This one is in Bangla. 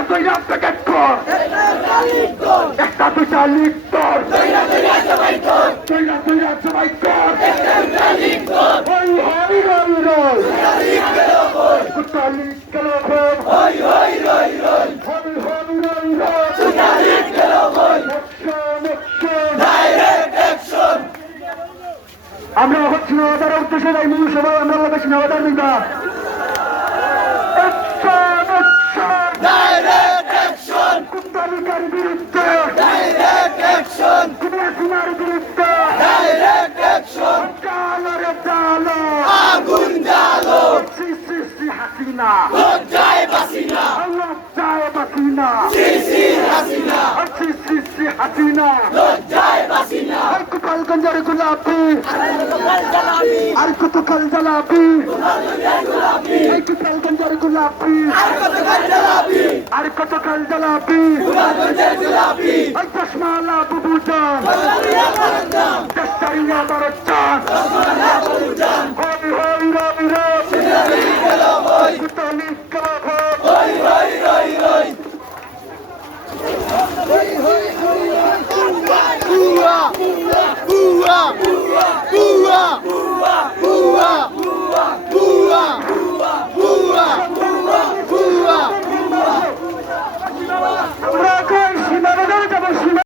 দুইটা প্যাকেট কর একটা দুইটা লিখ কর দুইটা সবাই কর ওই হরি রই রই দুটা লিখ গেল হরি হরি রই রই আমরা হচ্ছি না তারা উদ্দেশ্যে যাই মূল সবাই আমরা বেশি নবাদার নিবা কুত্তালিকার বিরুদ্ধে কুমিয়ার বিরুদ্ধে জালরে জালো আগুন জ্বালো শ্রী হাসিনা লজ্জায় বাসিনা লজ্জায় বাসিনা শ্রী হাসিনা শ্রী হাসিনা লজ্জায় বাসিনা গোপালগঞ্জের গোলাপি আর কতকাল জ্বালাবি এই গোপালগঞ্জের গোলাপি আর কতকাল জ্বালাবি এই চশমালা বুবুজান দেশটারিয়া বারো চান